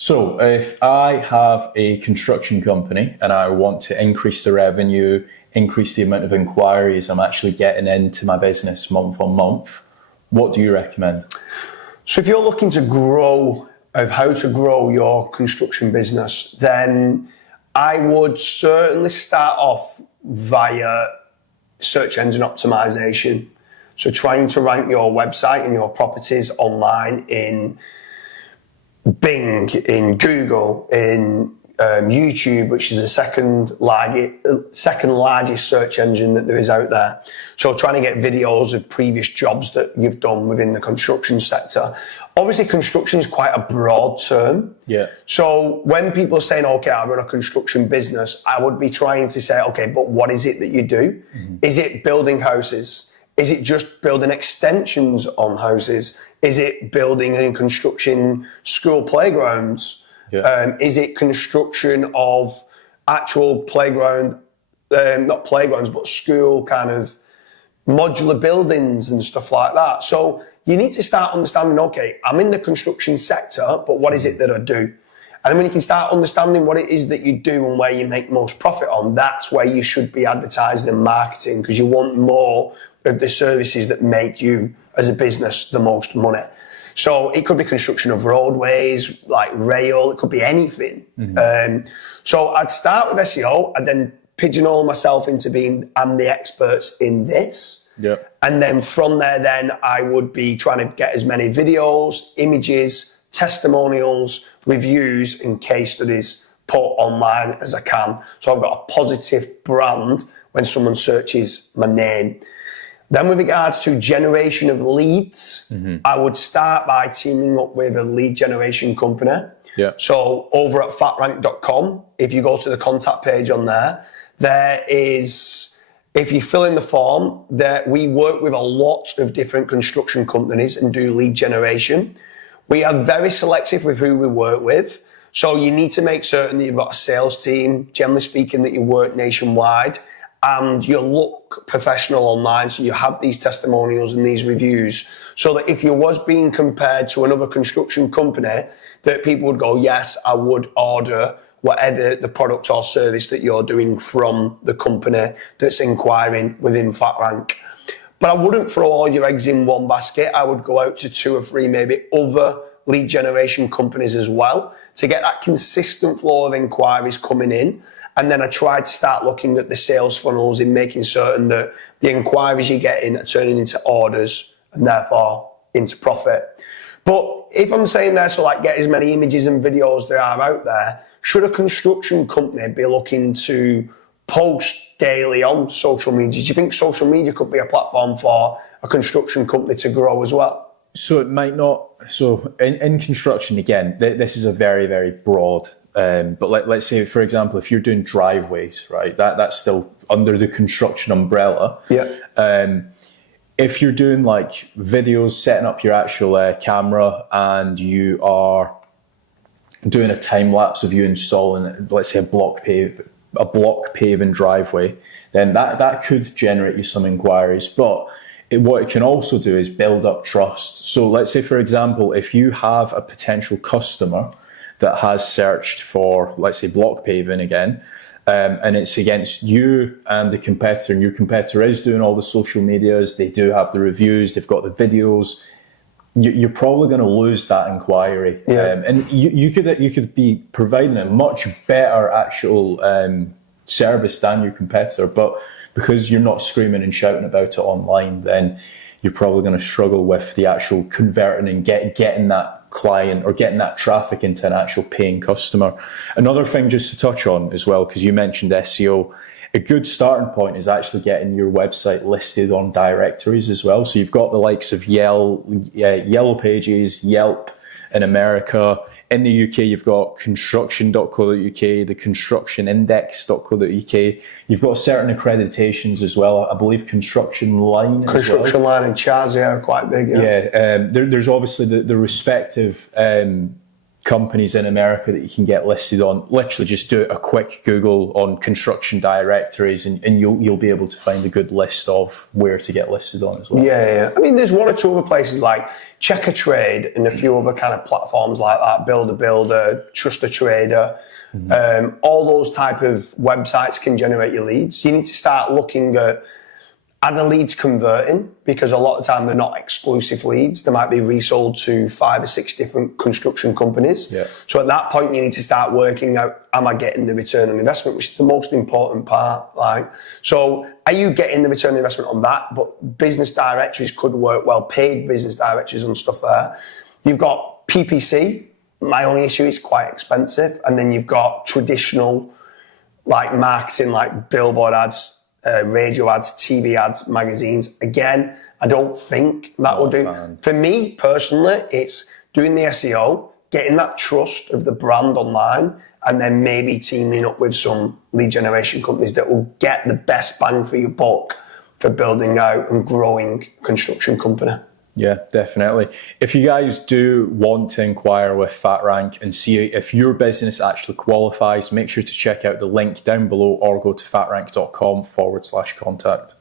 So if I have a construction company and I want to increase the revenue, increase the amount of inquiries I'm actually getting into my business month on month, what do you recommend? So if you're looking to grow, of how to grow your construction business, then I would certainly start off via search engine optimization. So trying to rank your website and your properties online in Bing, in Google, in YouTube, which is the second largest search engine that there is out there. So trying to get videos of previous jobs that you've done within the construction sector. Obviously, construction is quite a broad term. Yeah. So when people are saying, okay, I run a construction business, I would be trying to say, okay, but what is it that you do? Mm-hmm. Is it building houses? Is it just building extensions on houses? Is it building and construction school playgrounds? Yeah. Is it construction of actual playground, not playgrounds, but school kind of modular buildings and stuff like that? So you need to start understanding, okay, I'm in the construction sector, but what is it that I do? And then when you can start understanding what it is that you do and where you make most profit on, that's where you should be advertising and marketing, because you want more of the services that make you as a business the most money. So it could be construction of roadways, like rail, it could be anything. Mm-hmm. So I'd start with SEO and then pigeonhole myself into being, I'm the experts in this. Yep. And then from there, then I would be trying to get as many videos, images, testimonials, reviews, and case studies put online as I can. So I've got a positive brand when someone searches my name. Then with regards to generation of leads, mm-hmm. I would start by teaming up with a lead generation company. Yeah. So over at fatrank.com, if you go to the contact page on there, there is, if you fill in the form, that we work with a lot of different construction companies and do lead generation. We are very selective with who we work with. So you need to make certain that you've got a sales team, generally speaking, that you work nationwide, and you look professional online, so you have these testimonials and these reviews, so that if you was being compared to another construction company, that people would go, yes, I would order whatever the product or service that you're doing from the company that's inquiring within FatRank. But I wouldn't throw all your eggs in one basket. I would go out to 2 or 3 maybe other lead generation companies as well to get that consistent flow of inquiries coming in. And then I tried to start looking at the sales funnels in making certain that the inquiries you're getting are turning into orders and therefore into profit. But if I'm saying there, so like get as many images and videos there are out there, should a construction company be looking to post daily on social media? Do you think social media could be a platform for a construction company to grow as well? So it might not. So in construction, again, this is a very, very broad. But let's say, for example, if you're doing driveways, right, that's still under the construction umbrella. Yeah. If you're doing like videos, setting up your actual camera, and you are doing a time lapse of you installing, let's say, a block paving driveway, then that could generate you some inquiries. But what it can also do is build up trust. So let's say, for example, if you have a potential customer that has searched for, let's say, block paving again, and it's against you and the competitor, and your competitor is doing all the social medias, they do have the reviews, they've got the videos, you're probably going to lose that inquiry. Yeah. And you could be providing a much better actual service than your competitor, but because you're not screaming and shouting about it online, then you're probably going to struggle with the actual converting and getting that client or getting that traffic into an actual paying customer. Another thing just to touch on as well, because you mentioned SEO, a good starting point is actually getting your website listed on directories as well. So you've got the likes of Yellow Pages, Yelp in America. In the UK, you've got construction.co.uk, the constructionindex.co.uk. You've got certain accreditations as well. I believe Construction Line Construction Line and Chazia are quite big. Yeah. There's obviously the respective companies in America that you can get listed on. Literally just do a quick Google on construction directories and you'll be able to find a good list of where to get listed on as well. Yeah. I mean, there's one or two other places like Check a Trade and a few other kind of platforms like that, Build a Builder, Trust a Trader, all those type of websites can generate your leads. You need to start looking at, are the leads converting? Because a lot of the time they're not exclusive leads. They might be resold to 5 or 6 different construction companies. Yeah. So at that point, you need to start working out, am I getting the return on investment, which is the most important part. Like, so are you getting the return on investment on that? But business directories could work well, paid business directories and stuff there. You've got PPC. My only issue is quite expensive. And then you've got traditional like marketing, like billboard ads, radio ads, TV ads, magazines. Again, I don't think that will do. For me personally, it's doing the SEO, getting that trust of the brand online, and then maybe teaming up with some lead generation companies that will get the best bang for your buck for building out and growing a construction company. Yeah, definitely. If you guys do want to inquire with FatRank and see if your business actually qualifies, make sure to check out the link down below or go to fatrank.com/contact.